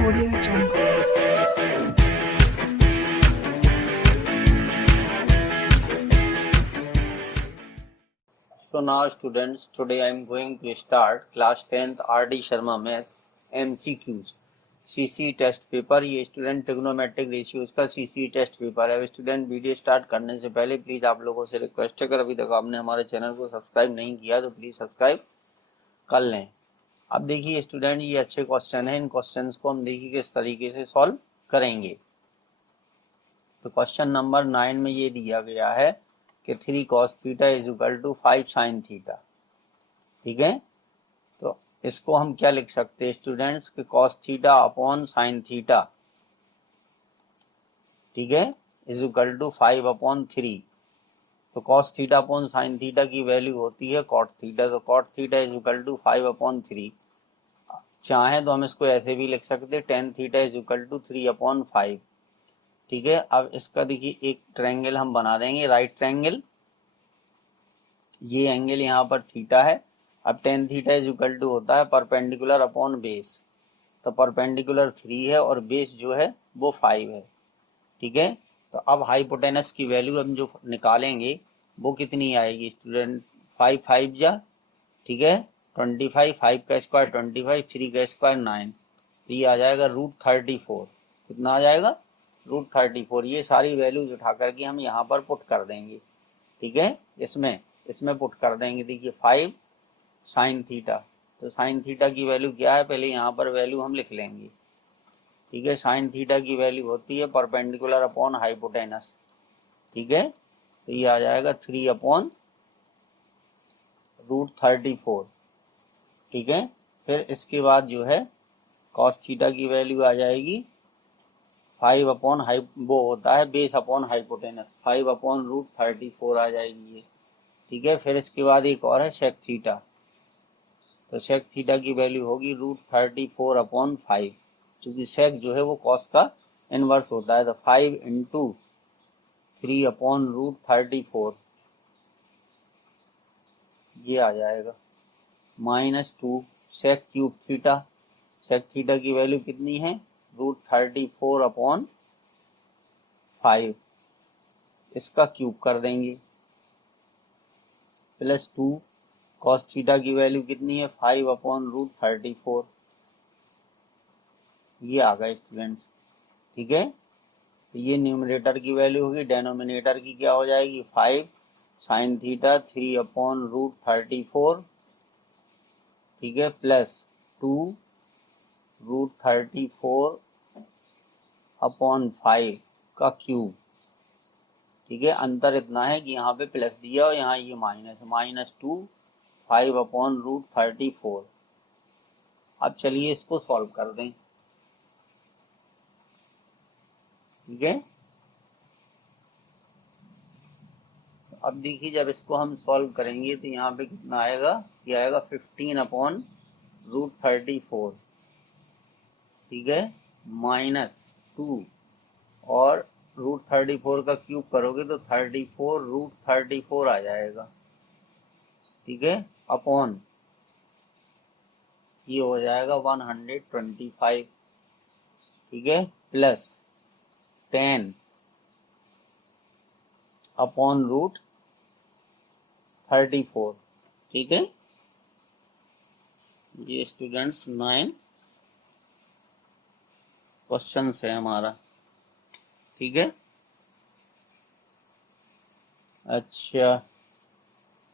Audio Jungle. So now students, today I am going to start class 10th RD Sharma Maths MCQs CC test paper. ये student trigonometric ratios का CC test paper है। अब student video start करने से पहले please आप लोगों से रिक्वेस्ट है, अगर अभी तक आपने हमारे चैनल को सब्सक्राइब नहीं किया तो प्लीज सब्सक्राइब कर लें। अब देखिए स्टूडेंट, ये अच्छे क्वेश्चन हैं। इन क्वेश्चंस को हम देखिए किस तरीके से सॉल्व करेंगे। तो क्वेश्चन नंबर 9 में ये दिया गया है कि 3 cos theta is equal to 5 sin theta. ठीक है, तो इसको हम क्या लिख सकते हैं स्टूडेंट्स कि cos theta upon sin theta, ठीक है, इज इक्वल टू 5 अपॉन 3। तो cos theta upon sin theta की वैल्यू होती है cot थीटा, तो cot theta is equal to 5 upon 3। चाहे तो हम इसको ऐसे भी लिख सकते हैं tan theta is equal to 3 upon 5। ठीक है, अब इसका देखिए एक ट्रायंगल हम बना देंगे, राइट ट्रायंगल। ये एंगल यहाँ पर थीटा है। अब tan theta is equal to होता है परपेंडिकुलर अपॉन बेस, तो परपेंडिकुलर 3 है और बेस जो है वो 5 है। ठीक है, तो अब हाइपोटेनस की वैल्यू हम जो निकालेंगे वो कितनी आएगी स्टूडेंट, 5 5 जा, ठीक है, 25, 5 का स्क्वायर 25, 3 का स्क्वायर 9, तो ये आ जाएगा √34। कितना आ जाएगा, √34। ये सारी वैल्यूज उठा करके हम यहाँ पर पुट कर देंगे। ठीक है, इसमें पुट कर देंगे। देखिए 5 sin थीटा, तो sin थीटा की वैल्यू क्या है, पहले यहाँ पर वैल्यू हम लिख लेंगे। ठीक है, sin थीटा की वैल्यू होती है परपेंडिकुलर अपॉन हाइपोटेनस। ठीक है, तो ये आ जाएगा 3 अपॉन √34। ठीक है, फिर इसके बाद जो है cos थीटा की वैल्यू आ जाएगी 5 अपॉन वो होता है बेस अपॉन हाइपोटेनस, 5 अपॉन √34 आ जाएगी ये। ठीक है, फिर इसके बाद एक और है sec थीटा, तो sec थीटा की वैल्यू होगी √34 अपॉन 5, क्योंकि sec जो है वो cos का इनवर्स होता है। तो 5 इंटू 3 अपॉन √34, ये आ जाएगा -2 sec cube theta. sec theta की वैल्यू कितनी है, √34 अपॉन 5, इसका क्यूब कर देंगे, +2 cos थीटा की वैल्यू कितनी है, 5 अपॉन √34, ये आ गए स्टूडेंट्स। ठीक है, तो ये न्यूमरेटर की वैल्यू होगी, डेनोमिनेटर की क्या हो जाएगी, 5 sin थीटा 3 अपॉन √34, ठीक है, +2 √34 अपॉन 5 का क्यूब। ठीक है, अंतर इतना है कि यहाँ पे प्लस दिया और यहाँ ये -2 5 अपॉन √34। अब चलिए इसको सॉल्व कर दें। ठीक है, अब देखिए जब इसको हम सॉल्व करेंगे तो यहाँ पे कितना आएगा, ये आएगा 15 अपॉन √34। ठीक है, -2 और √34 का क्यूब करोगे तो 34 √34 आ जाएगा। ठीक है, अपॉन ये हो जाएगा 125। ठीक है, प्लस 10 अपॉन √34। ठीक है, ये स्टूडेंट्स 9 क्वेश्चन है हमारा। ठीक है, अच्छा,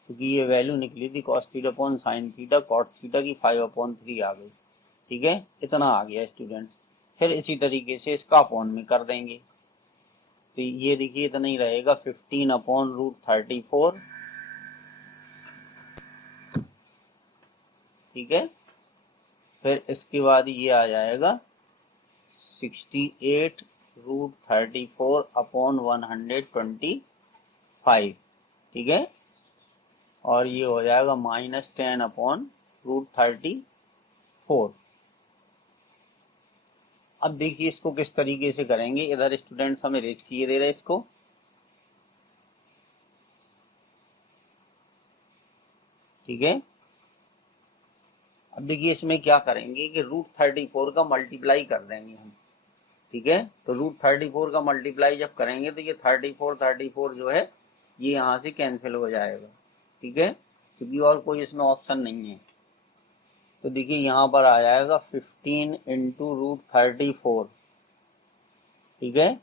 क्योंकि ये वैल्यू निकली थी cos theta upon sin theta, cot theta की 5 अपॉन 3 आ गई। ठीक है, इतना आ गया स्टूडेंट्स। फिर इसी तरीके से इसका अपॉन में कर देंगे, तो ये देखिए इतना ही रहेगा 15 अपॉन √34। ठीक है, फिर इसके बाद ये आ जाएगा 68 √34 अपॉन 125। ठीक है, और ये हो जाएगा -10 अपॉन √34। अब देखिए इसको किस तरीके से करेंगे, इधर स्टूडेंट्स हमें रेज किए दे रहे इसको। ठीक है, अब देखिए इसमें क्या करेंगे कि √34 का मल्टीप्लाई कर देंगे हम, ठीक है। तो √34 का मल्टीप्लाई जब करेंगे तो ये 34 जो है ये यहाँ से कैंसिल हो जाएगा, ठीक है, क्योंकि और कोई इसमें ऑप्शन नहीं है। तो देखिए यहाँ पर आ जाएगा 15 इंटू √34, ठीक है,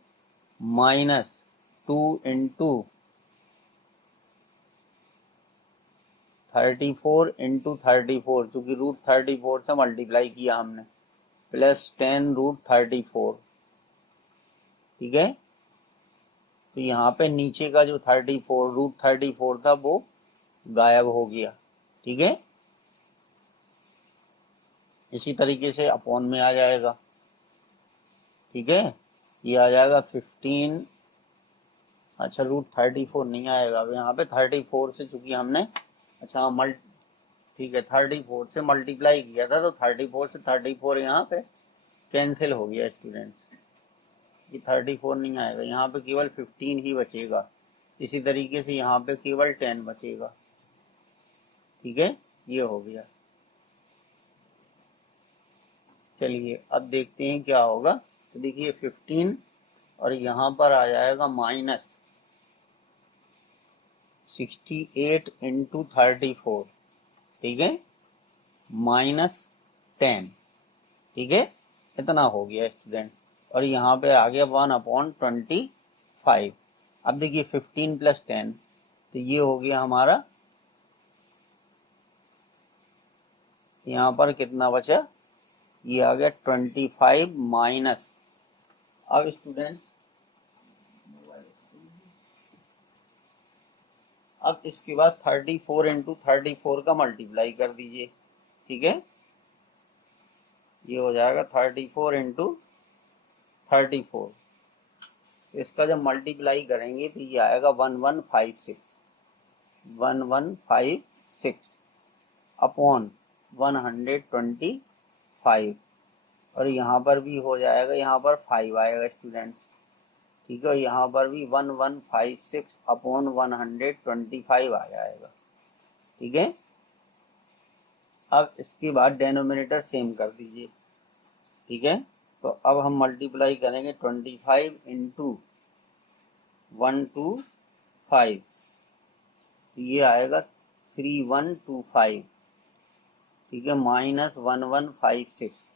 -2 इंटू 34 चूंकि √34 से मल्टीप्लाई किया हमने, +10 √34, ठीक है। तो यहाँ पे नीचे का जो 34 था वो गायब हो गया, ठीक है। इसी तरीके से अपॉन में आ जाएगा, ठीक है, ये आ जाएगा 15, अच्छा √34 नहीं आएगा, अब यहाँ पे 34 से चूंकि हमने अच्छा ठीक है 34 से मल्टीप्लाई किया था, तो 34 से 34 यहाँ पे कैंसिल हो गया स्टूडेंट्स, ये 34 नहीं आएगा, यहाँ पे केवल 15 ही बचेगा। इसी तरीके से यहाँ पे केवल 10 बचेगा, ठीक है, ये हो गया। चलिए अब देखते हैं क्या होगा। तो देखिए 15 और यहाँ पर आ जाएगा -68 इंटू 34, ठीक है, -10, ठीक है, इतना हो गया स्टूडेंट्स। और यहाँ पे आ गया 1/25। अब देखिए 15 + 10, तो ये हो गया हमारा, यहाँ पर कितना बचा, ये आ गया 25 माइनस। अब स्टूडेंट्स अब इसके बाद 34 इंटू 34 का मल्टीप्लाई कर दीजिए, ठीक है, ये हो जाएगा 34 इंटू 34। इसका जब मल्टीप्लाई करेंगे तो ये आएगा 1156 अपॉन 125, और यहाँ पर भी हो जाएगा, यहाँ पर 5 आएगा स्टूडेंट्स, ठीक है, यहाँ पर भी 1156 अपॉन 125 आ जाएगा, ठीक है। अब इसके बाद डेनोमिनेटर सेम कर दीजिए, ठीक है। तो अब हम मल्टीप्लाई करेंगे 25 इंटू 125, ये आएगा 3125, ठीक है, -1156,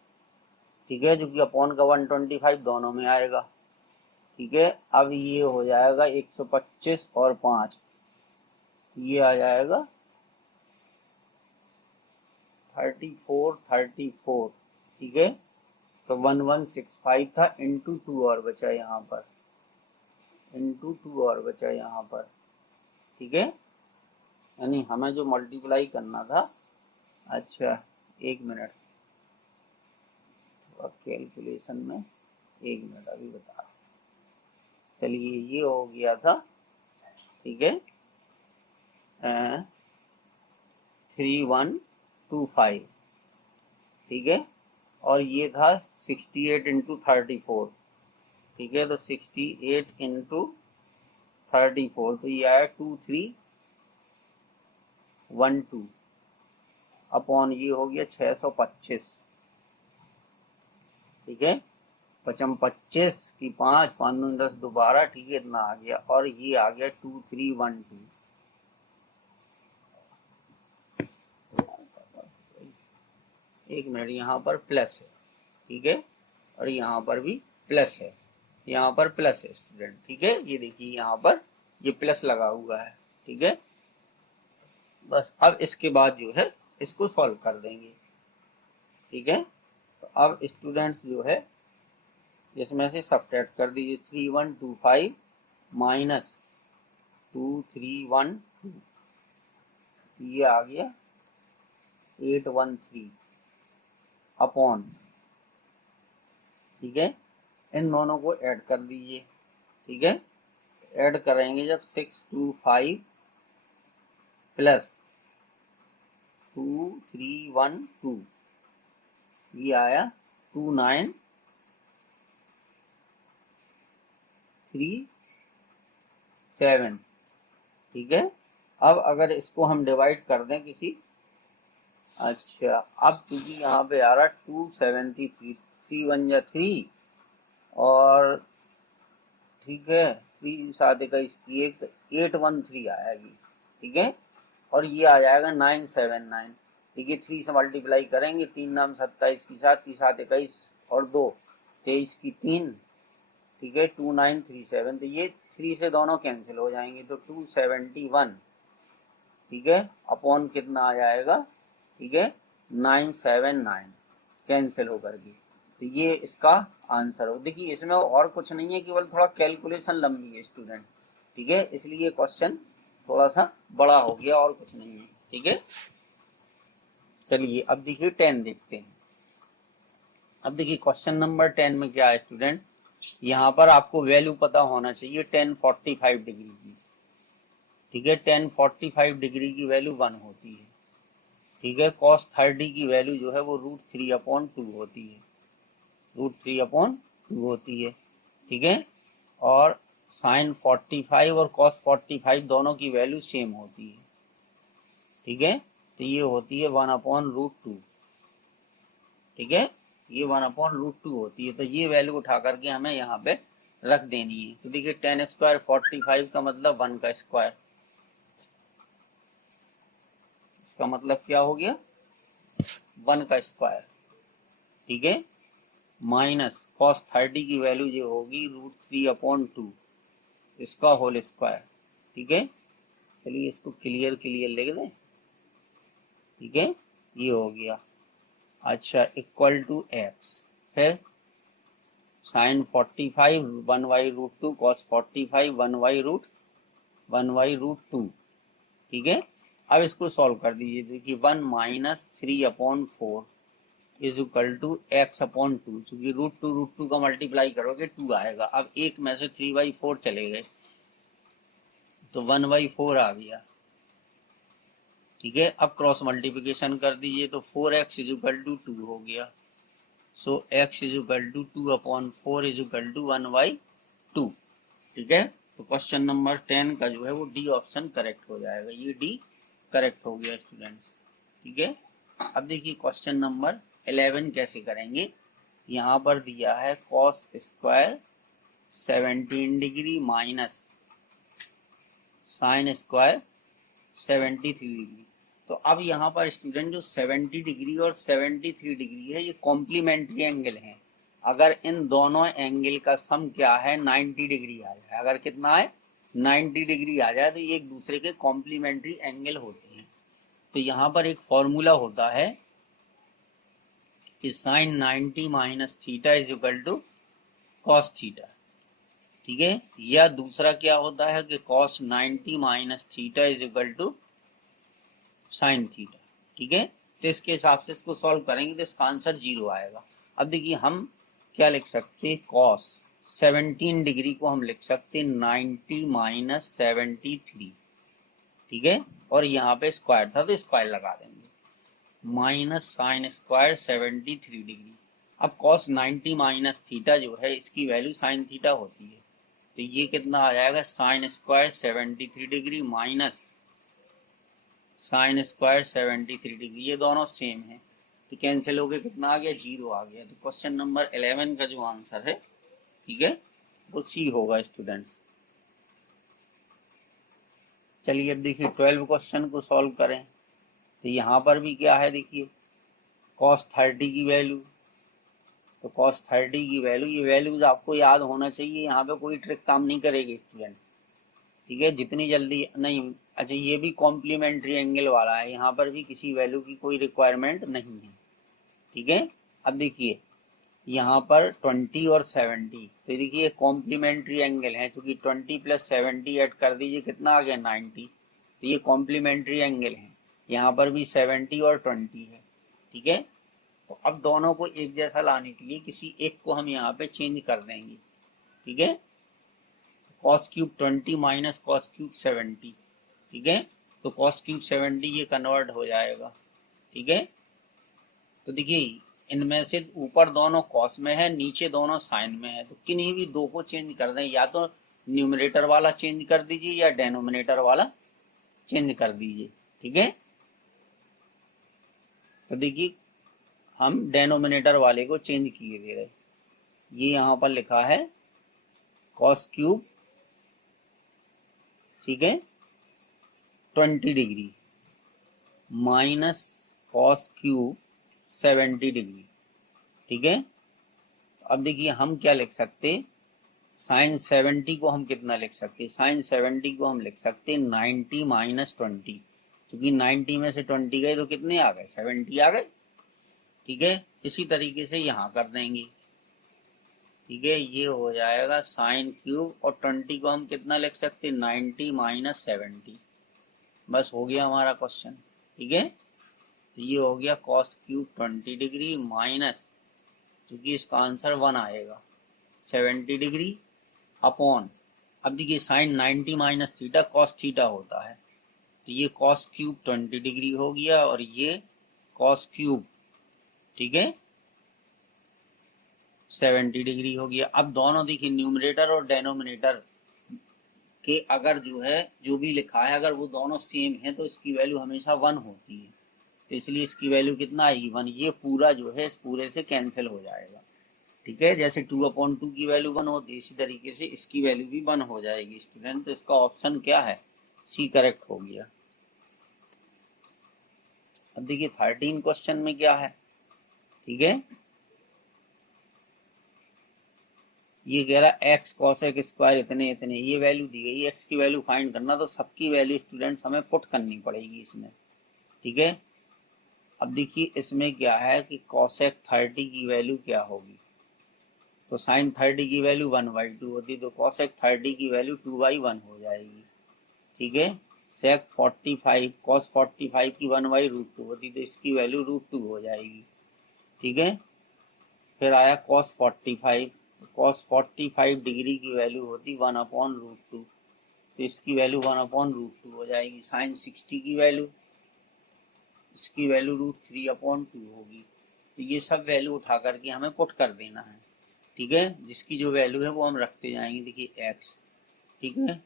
ठीक है, जो कि अपॉन का 125 दोनों में आएगा, ठीक है। अब ये हो जाएगा 125 और 5, ये आ जाएगा 34, ठीक है। तो 1165 था, इंटू 2 और बचा यहाँ पर, ठीक है, यानी हमें जो मल्टीप्लाई करना था, अच्छा 1 मिनट, तो कैलकुलेशन में 1 मिनट अभी बता रहा हूँ। चलिए ये हो गया था, ठीक है, 3125, ठीक है, और ये था 68 इंटू 34, ठीक है, तो 68 इंटू 34, तो ये आया 2312 अपॉन ये हो गया 625, ठीक है, 25 की 5 5 10 दोबारा, ठीक है, इतना आ गया, और ये आ गया 2312। एक मिनट, यहाँ पर प्लस है, ठीक है, और यहाँ पर भी प्लस है, यहाँ पर प्लस है स्टूडेंट, ठीक है, ये देखिए यहाँ पर ये प्लस लगा हुआ है, ठीक है। बस अब इसके बाद जो है इसको सॉल्व कर देंगे, ठीक है। तो अब स्टूडेंट्स जो है इसमें से सब्ट्रैक्ट कर दीजिए, 3125 माइनस 2312, ये आ गया 813 अपॉन, ठीक है, इन दोनों को ऐड कर दीजिए, ठीक है। ऐड करेंगे जब 625 प्लस 2312, ये आया 2937, ठीक है। अब अगर इसको हम डिवाइड कर दें किसी अच्छा, अब चूंकि यहाँ पे आ रहा 273, 3 × 1 = 3 और ठीक है 3 × 7 = 21 की एक, तो 813 आएगी, ठीक है। और ये आ जाएगा 979, ठीक है। 3 से मल्टीप्लाई करेंगे, 3×9 = 27 की 7 की 7 = 21 और 2 23 की 3, ठीक है 2937। तो ये 3 से दोनों कैंसिल हो जाएंगे, तो 271, ठीक है, अपॉन कितना आ जाएगा, ठीक है 979 कैंसिल होकर के। तो ये इसका आंसर हो। देखिए इसमें और कुछ नहीं है, केवल थोड़ा कैलकुलेशन लंबी है स्टूडेंट, ठीक है, इसलिए क्वेश्चन थोड़ा सा बड़ा हो गया और कुछ नहीं है, ठीक है। चलिए अब देखिए 10 देखते हैं। अब देखिए क्वेश्चन नंबर 10 में क्या है स्टूडेंट, यहाँ पर आपको वैल्यू पता होना चाहिए 1045 डिग्री की, ठीक है। 1045 डिग्री की वैल्यू 1 होती है, ठीक है। cos 30 की वैल्यू जो है वो √3/2 होती है, √3/2 होती है, ठीक है। और sin 45 और cos 45 दोनों की वैल्यू सेम होती है, ठीक है। तो ये होती है 1/√2, ठीक है, ये 1/√2 होती है। तो ये वैल्यू उठा करके हमें यहाँ पे रख देनी है। तो देखिए 10² 45 का मतलब 1 का स्क्वायर, इसका मतलब क्या हो गया 1 का स्क्वायर, ठीक है, माइनस cos 30 की वैल्यू जो होगी √3/2 इसका होल स्क्वायर, ठीक है। चलिए इसको क्लियर लिख दें, ठीक है, ये हो गया। अच्छा इक्वल टू x, फिर sin 45 1/√2 cos 45 1/√2, ठीक है। अब इसको सॉल्व कर दीजिए। देखिए 1 - 3/4 इज इक्वल टू x/2, चूंकि √2 का मल्टीप्लाई करोगे 2 आएगा। अब एक में से 3/4 चले गए तो 1/4 आ गया, ठीक है। अब क्रॉस मल्टीप्लिकेशन कर दीजिए तो 4x इज इक्वल टू 2 हो गया। So x is equal to 2/4 is equal to 1/2, ठीक है। तो क्वेश्चन नंबर 10 का जो है वो डी ऑप्शन करेक्ट हो जाएगा, ये डी करेक्ट हो गया स्टूडेंट्स, ठीक है। अब देखिए क्वेश्चन नंबर 11 कैसे करेंगे। यहाँ पर दिया है cos square 17 degree minus sine square 73 degree. तो अब यहाँ पर स्टूडेंट जो 70 डिग्री और 73 डिग्री है ये कॉम्प्लीमेंट्री एंगल हैं। अगर इन दोनों एंगल का सम क्या है 90 डिग्री आ जाए, अगर कितना है 90 डिग्री आ जाए तो ये एक दूसरे के कॉम्प्लीमेंट्री एंगल होते हैं। तो यहाँ पर एक फॉर्मूला होता है कि sine 90 minus theta is equal to cos theta, ठीक है। या दूसरा क्या होता है कि cos 90 minus theta is equal to sine theta, ठीक है। तो इसके हिसाब से इसको सॉल्व करेंगे तो इसका आंसर 0 आएगा। अब देखिए हम क्या लिख सकते हैं, कॉस 17 डिग्री को हम लिख सकते हैं 90 माइनस 73, ठीक है। और यहाँ पे स्क्वायर था तो स्क्वायर लगा देंगे, माइनस साइन स्क्वायर 73 डिग्री। अब कॉस 90 माइनस थीटा जो है इसकी वैल्यू साइन थीटा होती है, तो ये कितना आ जाएगा sine square 73 degree minus sine square 73 degree, ये दोनों सेम है तो कैंसिल हो गए, कितना आ गया 0 आ गया। तो क्वेश्चन नंबर 11 का जो आंसर है, ठीक है, वो सी होगा स्टूडेंट्स। चलिए अब देखिए 12 क्वेश्चन को सॉल्व करें। तो यहाँ पर भी क्या है देखिए cos 30 की वैल्यू, तो cos 30 की वैल्यू, ये वैल्यूज आपको याद होना चाहिए, यहाँ पे कोई ट्रिक काम नहीं करेगी स्टूडेंट, ठीक है, जितनी जल्दी नहीं। अच्छा ये भी कॉम्प्लीमेंट्री एंगल वाला है, यहाँ पर भी किसी वैल्यू की कोई रिक्वायरमेंट नहीं है, ठीक है। अब देखिए यहाँ पर 20 और 70, तो देखिए कॉम्प्लीमेंट्री एंगल है, क्योंकि 20 + 70 ऐड कर दीजिए कितना आ गया 90, तो ये कॉम्प्लीमेंट्री एंगल है। यहाँ पर भी 70 और 20 है, ठीक है। तो अब दोनों को एक जैसा लाने के लिए किसी एक को हम यहाँ पे चेंज कर देंगे, ठीक है। cos cube 20 minus cos cube 70, ठीक है। तो cos क्यूब 70 ये कन्वर्ट हो जाएगा, ठीक है। तो देखिए इनमें से ऊपर दोनों cos में है, नीचे दोनों साइन में है, तो किन्हीं भी दो को चेंज कर दें, या तो न्यूमरेटर वाला चेंज कर दीजिए या डेनोमिनेटर वाला चेंज कर दीजिए, ठीक है। तो देखिए हम डेनोमिनेटर वाले को चेंज किए दे रहे, ये यहाँ पर लिखा है कॉस क्यूब, ठीक है, 20 degree minus cos cube 70 degree, ठीक है। अब देखिए हम क्या लिख सकते, साइन 70 को हम कितना लिख सकते, साइन 70 को हम लिख सकते 90 माइनस 20, क्योंकि 90 में से 20 गए तो कितने आ गए, 70 आ गए, ठीक है। इसी तरीके से यहाँ कर देंगे, ठीक है, ये हो जाएगा साइन क्यूब, और 20 को हम कितना लिख सकते, 90 माइनस 70, बस हो गया हमारा क्वेश्चन, ठीक है। तो ये हो गया कॉस क्यूब 20 डिग्री माइनस, क्योंकि इसका आंसर 1 आएगा, 70 डिग्री अपॉन, अब देखिए sine 90 minus theta cos theta होता है, तो ये कॉस क्यूब 20 डिग्री हो गया, और ये कॉस क्यूब, ठीक है, 70 डिग्री हो गया। अब दोनों देखिए न्यूमरेटर और डेनोमिनेटर के अगर जो है जो भी लिखा है अगर वो दोनों सेम है तो इसकी वैल्यू हमेशा 1 होती है, तो इसलिए इसकी वैल्यू कितना आएगी, 1। ये पूरा जो है इस पूरे से कैंसिल हो जाएगा, ठीक है। जैसे 2/2 की वैल्यू 1 होती है, इसी तरीके से इसकी वैल्यू भी 1 हो जाएगी स्टूडेंट। तो इसका ऑप्शन क्या है, सी करेक्ट हो गया। अब देखिए 13 क्वेश्चन में क्या है, ठीक है, ये कह रहा एक्स कॉसेक स्क्वायर इतने इतने, ये वैल्यू दी गई, एक्स की वैल्यू फाइंड करना, तो सबकी वैल्यू स्टूडेंट्स हमें पुट करनी पड़ेगी इसमें, ठीक है। अब देखिए इसमें क्या है कि कॉसेक 30 की वैल्यू क्या होगी, तो साइन 30 की वैल्यू 1/2 होती, तो कॉसेक 30 की वैल्यू 2/1 हो जाएगी, ठीक है। सेक 45 कॉस 45 की 1/√2 होती, तो इसकी वैल्यू √2 हो जाएगी, ठीक है। फिर आया कॉस 45, कॉस 45 डिग्री की वैल्यू होती 1/√2, तो इसकी वैल्यू 1/√2 हो जाएगी। साइन 60 की वैल्यू, इसकी वैल्यू √3/2 होगी। तो ये सब वैल्यू उठा करके हमें पुट कर देना है, ठीक है, जिसकी जो वैल्यू है वो हम रखते जाएंगे। देखिए एक्स, ठीक है,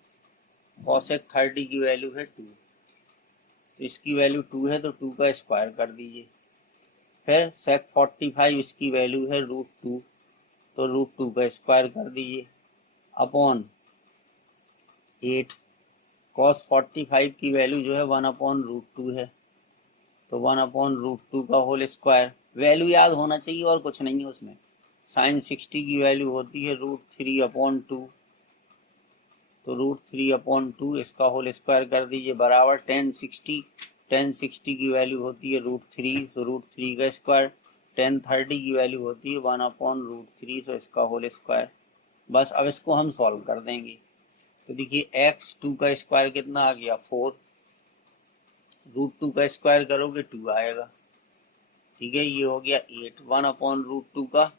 कॉसेक 30 की वैल्यू है 2, तो इसकी वैल्यू 2 है, तो 2 का स्क्वायर कर दीजिए। फिर सेक 45 इसकी वैल्यू है √2, तो √2 का स्क्वायर कर दीजिए अपॉन 8। कॉस 45 की वैल्यू जो है 1/√2 है, तो 1/√2 का होल स्क्वायर, वैल्यू याद होना चाहिए और कुछ नहीं है उसमें। साइन 60 की वैल्यू होती है √3/2, तो √3/2 इसका होल स्क्वायर कर दीजिए बराबर tan 60 की वैल्यू होती है √3, तो √3 का स्क्वायर, tan 30 की वैल्यू होती है 1/√3, तो इसका होल स्क्वायर। बस अब इसको हम सॉल्व कर देंगे, तो देखिए एक्स 2 का स्क्वायर कितना आ गया 4, √2 का स्क्वायर करोगे 2 आएगा, ठीक है, ये हो गया 8, 1/√2 का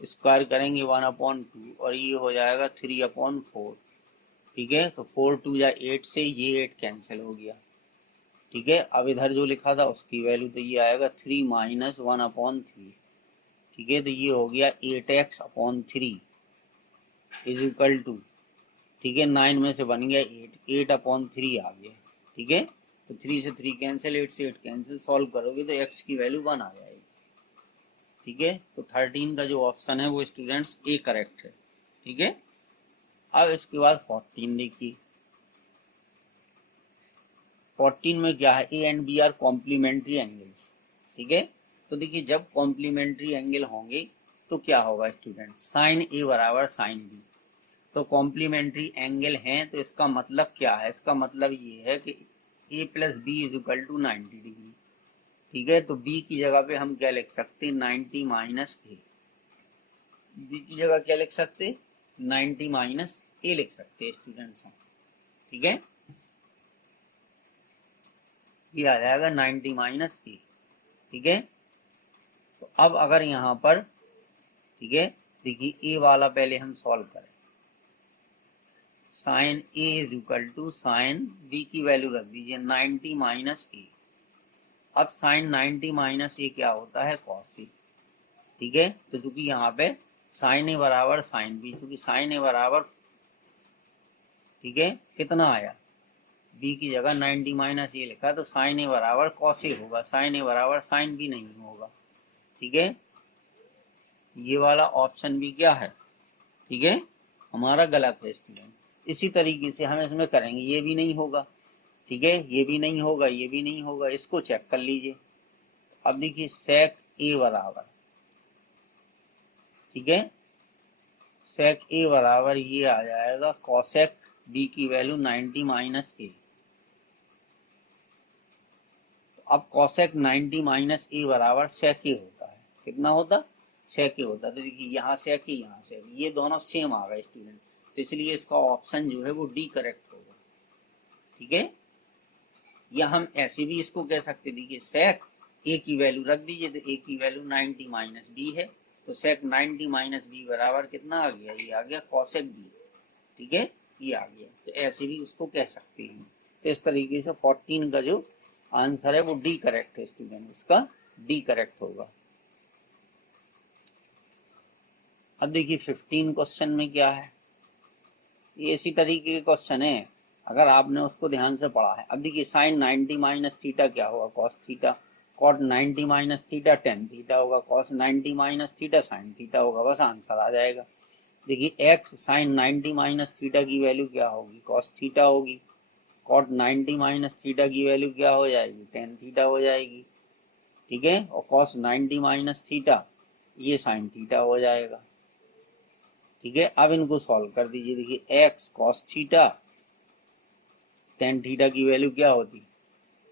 स्क्वायर करेंगे 1/2, और ये हो जाएगा 3/4, ठीक है। तो 4 2 या 8 से ये 8 कैंसिल हो गया, ठीक है। अब इधर जो लिखा था उसकी वैल्यू, तो ये आएगा 3 माइनस 1/3, ठीक है, तो ये हो गया 8x/3 इज इक्वल टू, ठीक है, 9 में से बन गया 8/3 आ गया, ठीक है। तो 3 से 3 कैंसिल, 8 से 8 कैंसिल, सॉल्व करोगे तो x की वैल्यू 1 आ जाएगी, ठीक है। तो 13 का जो ऑप्शन है वो स्टूडेंट्स ए करेक्ट है, ठीक है। अब इसके बाद 14 देखिए, 14 में क्या है, A and B are complementary angles, ठीक है। तो देखिए जब कॉम्प्लीमेंट्री एंगल होंगे तो क्या होगा स्टूडेंट, साइन ए बराबर साइन बी, तो कॉम्प्लीमेंट्री एंगल हैं, तो इसका मतलब क्या है, इसका मतलब ये है कि A plus B is equal to 90 degree, ठीक है। तो बी की जगह पे हम क्या लिख सकते हैं, 90 माइनस ए, बी की जगह क्या लिख सकते, 90 माइनस ए लिख सकते हैं स्टूडेंट्स हम, ठीक है, ये आ जाएगा 90 माइनस ए, ठीक है। तो अब अगर यहाँ पर, ठीक है, देखिए ए वाला पहले हम सॉल्व करें, sine A is equal to sine B की वैल्यू रख दीजिए 90 माइनस ए। अब साइन 90 माइनस ए क्या होता है, कॉस ए, ठीक है। तो चूंकि यहाँ पे साइन ए बराबर साइन बी, चूंकि साइन ए बराबर, ठीक है, कितना आया बी की जगह 90 माइनस ए लिखा तो साइन ए बराबर कॉस ए होगा, साइन ए बराबर साइन बी नहीं होगा। ठीक है, ये वाला ऑप्शन भी क्या है, ठीक है, हमारा गलत है स्टूडेंट। इसी तरीके से हम इसमें करेंगे, ये भी नहीं होगा, ठीक है, ये भी नहीं होगा, ये भी नहीं होगा, इसको चेक कर लीजिए। अब देखिए सेक ए बराबर, ठीक है, सेक ए बराबर ये आ जाएगा कॉसेक बी की वैल्यू 90 माइनस ए। अब कॉसेक 90 माइनस ए बराबर सेक ए होता है, कितना होता, सेक ए होता है। तो देखिए यहाँ सेक ए, यहाँ सेक, ये दोनों सेम आ गए स्टूडेंट, तो इसलिए इसका ऑप्शन जो है वो डी करेक्ट होगा। ठीक है, या हम ऐसे भी इसको कह सकते, देखिए सेक ए की वैल्यू रख दीजिए, तो ए की वैल्यू 90 माइनस बी है, तो सेक 90 माइनस बी बराबर कितना आ गया, ये आ गया कॉसेक बी। ठीक है, ये आ गया, तो ऐसे भी उसको कह सकते हैं। तो इस तरीके से 14 का जो आंसर है वो डी करेक्ट है स्टूडेंट, इसका डी करेक्ट होगा। अब देखिए 15 क्वेश्चन में क्या है, ये इसी तरीके के क्वेश्चन है, अगर आपने उसको ध्यान से पढ़ा है। अब देखिए साइन 90 माइनस थीटा क्या होगा, cos theta, cot 90 minus theta tan theta होगा, cos 90 minus theta sine theta होगा, बस आंसर आ जाएगा। देखिए एक्स साइन 90 माइनस थीटा की वैल्यू क्या होगी, कॉस थीटा होगी, कॉट 90 माइनस थीटा की वैल्यू क्या हो जाएगी, टेन थीटा हो जाएगी। ठीक है, और कॉस 90 माइनस थीटा ये साइन थीटा हो जाएगा। ठीक है, अब इनको सॉल्व कर दीजिए। देखिए x cos theta, tan theta की वैल्यू क्या होती,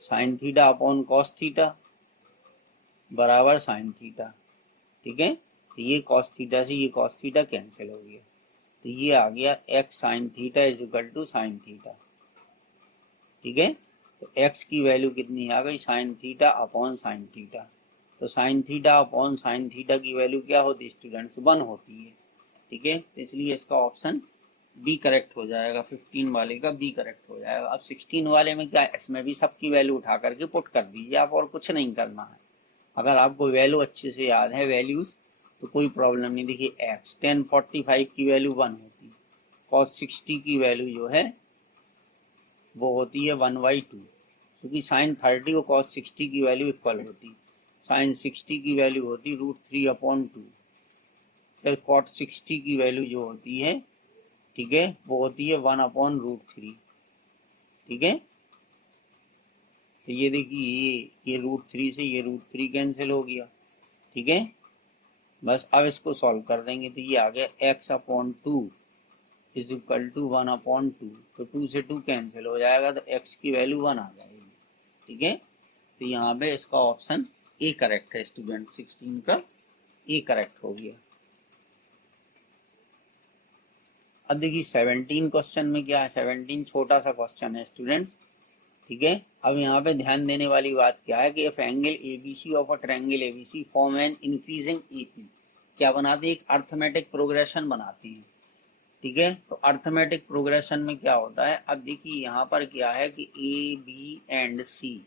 sign theta upon cos theta बराबर साइन थीटा। ठीक है, तो ये कॉस थीटा से ये कॉस थीटा कैंसिल हो गया, तो ये आ गया x sine theta is equal to sine theta. ठीक है, तो एक्स की वैल्यू कितनी आ गई, sine theta upon sine theta, तो sine theta upon sine theta की वैल्यू क्या होती स्टूडेंट्स, 1 होती है। ठीक है, तो इसलिए इसका ऑप्शन बी करेक्ट हो जाएगा, 15 वाले का बी करेक्ट हो जाएगा। अब 16 वाले में क्या है, इसमें भी सबकी वैल्यू उठा करके पुट कर दीजिए आप, और कुछ नहीं करना है। अगर आपको वैल्यू अच्छे से याद है वैल्यूज तो कोई प्रॉब्लम नहीं। देखिए एक्स 1045 की वैल्यू 1 होती है, कॉस 60 की वैल्यू जो है वो होती है 1/2, क्योंकि साइन 30 और कॉस 60 की वैल्यू इक्वल होती, साइन 60 की वैल्यू होती √3/2, फिर कॉट 60 की वैल्यू जो होती है, ठीक है, वो होती है 1/√3। ठीक है, तो ये देखिए ये √3 से ये √3 कैंसिल हो गया। ठीक है, बस अब इसको सॉल्व कर देंगे, तो ये आ गया x/2 इज इक्वल टू 1/2, तो 2 से 2 कैंसिल हो जाएगा, तो x की वैल्यू 1 आ जाएगी। ठीक है, तो यहाँ पे इसका ऑप्शन ए करेक्ट है स्टूडेंट, 16 का ए करेक्ट हो गया। अब देखिए 17 क्वेश्चन में क्या है, 17 छोटा सा क्वेश्चन है स्टूडेंट्स। ठीक है, अब यहाँ पे ध्यान देने वाली बात क्या है कि if angle ABC of a triangle ABC form an increasing AP, क्या बनाते हैं, एक अर्थमेटिक प्रोग्रेशन बनाते हैं। ठीक है, तो अर्थमेटिक प्रोग्रेशन में क्या होता है, अब देखिए यहाँ पर क्या है कि A B and C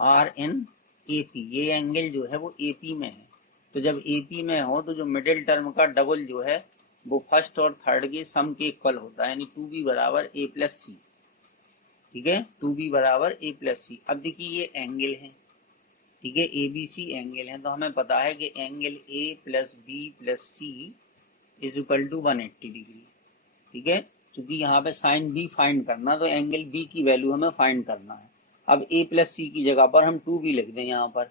are in AP, ये एंगल जो है वो एपी में है, तो जब एपी में हो तो जो मिडिल टर्म का डबल जो है वो फर्स्ट और थर्ड के सम के इक्वल होता है, यानी 2b बराबर a प्लस सी। ठीक है, 2b बराबर a प्लस सी। अब देखिए ये एंगल है, ठीक है, ए बी सी एंगल है, तो हमें पता है कि angle a plus B plus C is equal to 180 degree. ठीक है, क्योंकि यहाँ पे साइन बी फाइंड करना, तो एंगल बी की वैल्यू हमें फाइंड करना है। अब a प्लस सी की जगह पर हम 2b लिख दें यहाँ पर।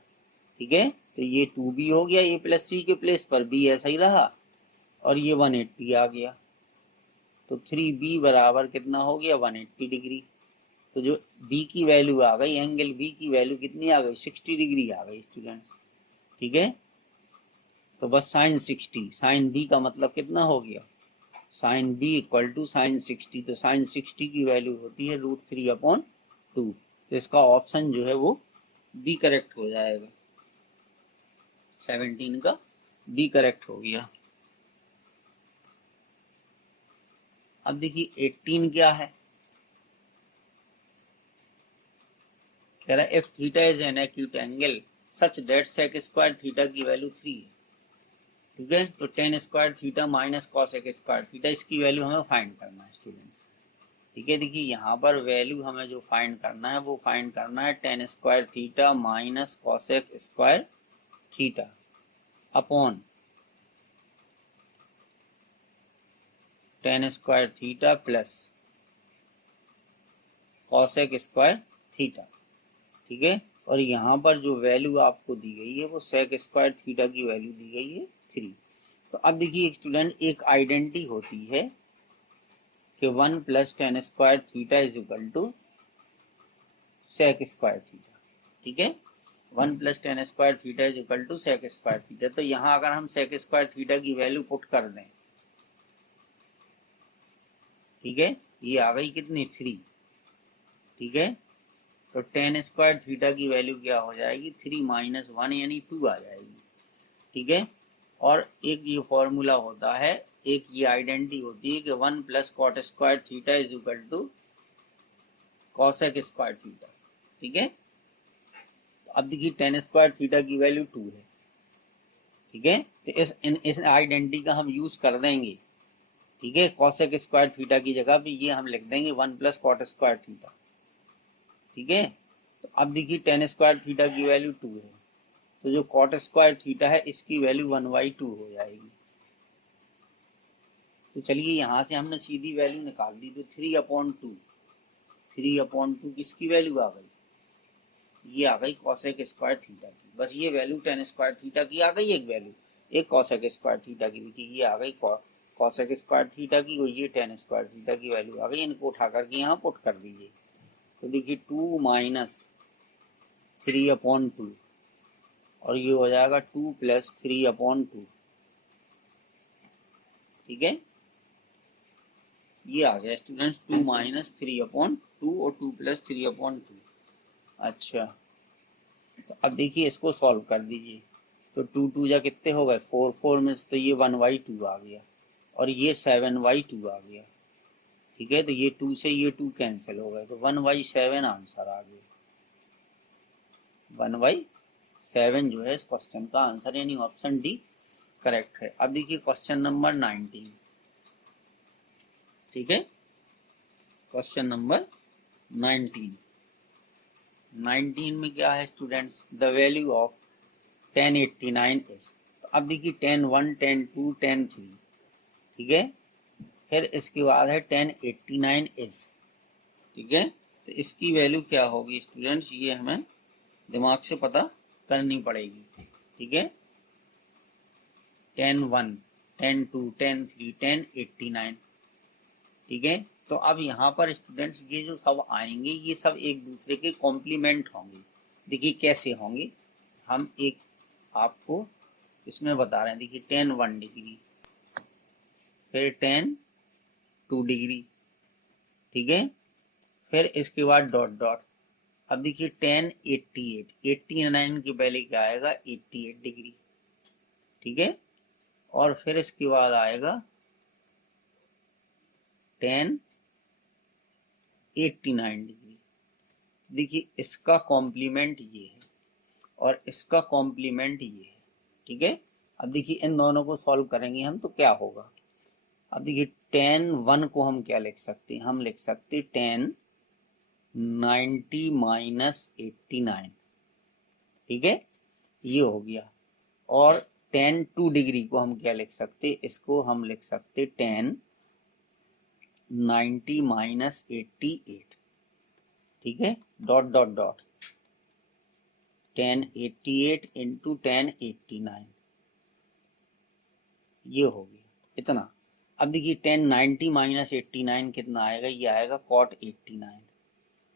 ठीक है, तो ये 2b हो गया, a प्लस सी के प्लेस पर b ऐसा ही रहा, और ये 180 आ गया, तो 3b बराबर कितना हो गया, 180 डिग्री। तो जो b की वैल्यू आ गई, एंगल b की वैल्यू कितनी आ गई, 60 डिग्री आ गई स्टूडेंट्स। ठीक है, तो बस साइन 60, साइन b का मतलब कितना हो गया, sine b equal to sine 60, तो साइन 60 की वैल्यू होती है √3/2, तो इसका ऑप्शन जो है वो बी करेक्ट हो जाएगा, 17 का बी करेक्ट हो गया। अब देखिए 18 क्या है, कह रहा है if theta is an acute angle such that sec square theta की वैल्यू 3 है। ठीक है, तो tan square theta minus cosec square theta, इसकी वैल्यू हमें फाइंड करना है स्टूडेंट्स। ठीक है, देखिए यहाँ पर वैल्यू हमें जो फाइंड करना है वो फाइंड करना है tan square theta minus cosec square theta upon tan square theta plus cosec square theta. ठीक है, और यहाँ पर जो वैल्यू आपको दी गई है वो सेक स्क्वायर थीटा की वैल्यू दी गई है 3। तो अब देखिए स्टूडेंट, एक आइडेंटिटी होती है कि 1 plus tan square theta is equal to sec square theta. ठीक है, 1 plus tan square theta is equal to sec square theta. तो यहाँ अगर हम सेक स्क्वायर थीटा की वैल्यू पुट कर दें, ठीक है, ये आ गई कितनी 3। ठीक है, तो tan स्क्वायर थीटा की वैल्यू क्या हो जाएगी 3 माइनस 1 यानी 2 आ जाएगी। ठीक है, और एक ये फॉर्मूला होता है, एक ये आइडेंटिटी होती है कि 1 plus cot square theta is equal to cosec square theta. ठीक है, तो अब देखिए tan स्क्वायर थीटा की वैल्यू 2 है। ठीक है, तो इस आइडेंटिटी का हम यूज कर देंगे। ठीक है, कॉसेक स्क्वायर थीटा की जगह पे ये हम लिख देंगे 1 प्लस कॉट स्क्वायर थीटा। ठीक है, तो अब देखिए tan स्क्वायर थीटा की वैल्यू 2 है, तो जो कॉट स्क्वायर थीटा है इसकी वैल्यू 1/2 हो जाएगी। तो चलिए यहाँ से हमने सीधी वैल्यू निकाल दी, तो 3/2। 3/2 किसकी वैल्यू आ गई, ये आ गई कॉसेक स्क्वायर थीटा की। बस ये वैल्यू tan स्क्वायर थीटा की आ गई, एक वैल्यू एक कॉसेक स्क्वायर थीटा की। देखिए ये आ गई कॉसेक स्क्वायर थीटा की, और ये tan स्क्वायर थीटा की वैल्यू आ गई। इनको उठा करके यहाँ पुट कर दीजिए, तो देखिए 2 माइनस 3/2 और ये हो जाएगा 2 प्लस 3/2। ठीक है, ये आ गया स्टूडेंट्स 2 माइनस 3/2 और 2 प्लस 3/2। अच्छा, तो अब देखिए इसको सॉल्व कर दीजिए, तो 2 2 जा कितने हो गए 4 4 में से तो ये 1/2 आ गया और ये 7/2 आ गया। ठीक है, तो ये 2 से ये 2 कैंसिल हो गए, तो 1/7 आंसर आ गया। 1/7 जो है इस क्वेश्चन का आंसर, यानी ऑप्शन डी करेक्ट है। अब देखिए क्वेश्चन नंबर 19। ठीक है, क्वेश्चन नंबर 19। 19 में क्या है students, the value of 1089 is. तो अब देखिए 10 1 10 2 10 3। ठीक है, फिर इसके बाद है 1089 इज। ठीक है, तो इसकी वैल्यू क्या होगी स्टूडेंट्स, ये हमें दिमाग से पता करनी पड़ेगी। ठीक है, 10 1 10 2 10 3 1089। ठीक है, तो अब यहाँ पर स्टूडेंट्स ये जो सब आएंगे ये सब एक दूसरे के कॉम्प्लीमेंट होंगे। देखिए कैसे होंगे, हम एक आपको इसमें बता रहे हैं। देखिए 10 1 डिग्री, फिर 10 2 डिग्री। ठीक है, फिर इसके बाद डॉट डॉट। अब देखिए 10 88 89 के पहले क्या आएगा 88 डिग्री। ठीक है, और फिर इसके बाद आएगा 10 89 डिग्री। देखिए इसका कॉम्प्लीमेंट ये है और इसका कॉम्प्लीमेंट ये है। ठीक है, अब देखिए इन दोनों को सॉल्व करेंगे हम तो क्या होगा। अब देखिए 10 1 को हम क्या लिख सकते हैं, हम लिख सकते 10 90 माइनस 89। ठीक है, ये हो गया। और 10 2 डिग्री को हम क्या लिख सकते, इसको हम लिख सकते 10 90 माइनस 88। ठीक है, डॉट डॉट डॉट 1088 इंटू 1089, ये हो गया इतना। अब देखिए 1090 माइनस 89 कितना आएगा, ये आएगा cot 89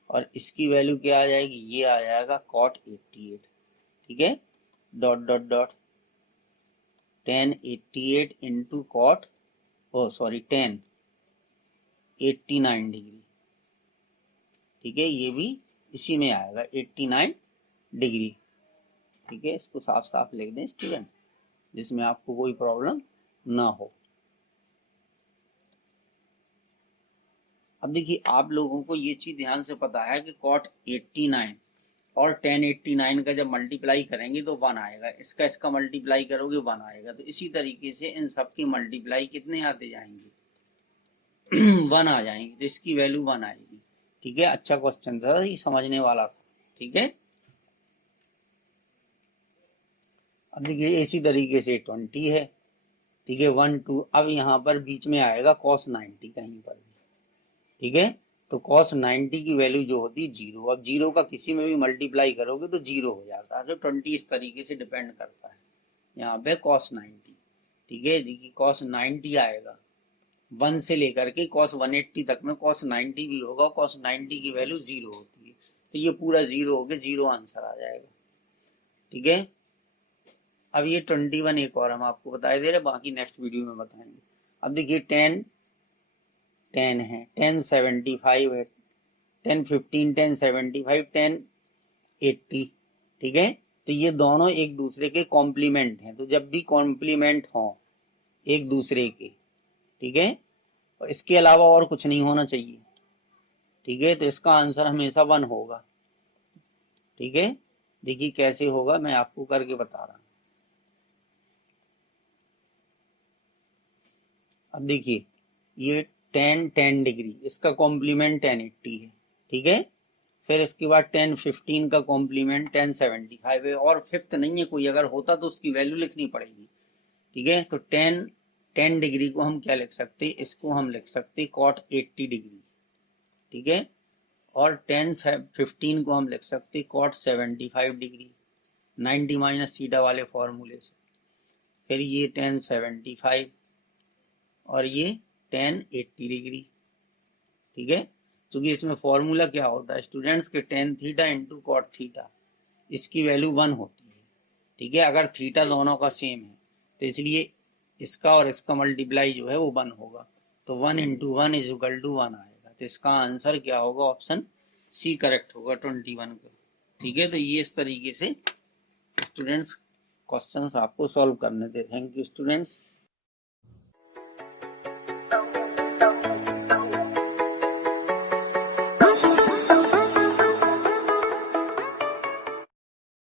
और इसकी वैल्यू क्या आ जाएगी, ये आ जाएगा cot 88। ठीक है, dot dot dot 1088 into cot 1089 degree. ठीक है, ये भी इसी में आएगा 89 डिग्री। ठीक है, इसको साफ साफ लिख दें स्टूडेंट, जिसमें आपको कोई प्रॉब्लम ना हो। अब देखिए आप लोगों को ये चीज ध्यान से पता है कि cot 89 और 1089 का जब मल्टीप्लाई करेंगे तो 1 आएगा, इसका मल्टीप्लाई करोगे 1 आएगा। तो इसी तरीके से इन सब की मल्टीप्लाई कितने आते जाएंगे, वन आ जाएंगे, तो इसकी वैल्यू वन आएगी। ठीक है, अच्छा क्वेश्चन था, ये समझने वाला था। ठीक है, अब देखिए इसी तरीके से 20 है। ठीक है, 1 2, अब यहाँ पर बीच में आएगा cos 90 कहीं पर भी। ठीक है, तो cos 90 की वैल्यू जो होती है 0। अब 0 का किसी में भी मल्टीप्लाई करोगे तो 0 हो जाता है, तो 20 इस तरीके से डिपेंड करता है यहाँ पे cos 90। ठीक है, देखिए cos 90 आएगा 1 से लेकर के cos 180 तक में cos 90 भी होगा, cos 90 की वैल्यू 0 होती है, तो ये पूरा 0 हो गया, 0 आंसर आ जाएगा। ठीक है, अब ये 21 एक और हम आपको बता दे रहे, बाकी नेक्स्ट वीडियो में बताएंगे। अब देखिए 10 है, 1075 है, 1015, 1075, 1080। ठीक है, तो ये दोनों एक दूसरे के कॉम्प्लीमेंट हैं, तो जब भी कॉम्प्लीमेंट हो एक दूसरे के, ठीक है, और इसके अलावा और कुछ नहीं होना चाहिए। ठीक है, तो इसका आंसर हमेशा 1 होगा। ठीक है, देखिए कैसे होगा, मैं आपको करके बता रहा हूं। अब देखिए ये 10 डिग्री, इसका कॉम्प्लीमेंट 1080 है। ठीक है, फिर इसके बाद 1015 का कॉम्प्लीमेंट 1075 है, और फिफ्थ नहीं है कोई, अगर होता तो उसकी वैल्यू लिखनी पड़ेगी। ठीक है, तो 10 डिग्री को हम क्या लिख सकते, इसको हम लिख सकते cot 80 डिग्री। ठीक है, और 1015 को हम लिख सकते cot 75 डिग्री, 90 माइनस थीटा वाले फॉर्मूले से। फिर ये 1075 और ये 1080 डिग्री। ठीक है, क्योंकि इसमें फॉर्मूला क्या होता है स्टूडेंट्स के, tan theta into cot theta, इसकी वैल्यू 1 होती है। ठीक है, अगर थीटा दोनों का सेम है तो इसलिए इसका और इसका मल्टीप्लाई जो है वो 1 होगा, तो 1 इंटू 1 इज इक्वल टू 1 आएगा, तो इसका आंसर क्या होगा, ऑप्शन सी करेक्ट होगा 21 का। ठीक है, तो ये इस तरीके से स्टूडेंट्स क्वेश्चंस आपको सॉल्व करने थे। Thank you students.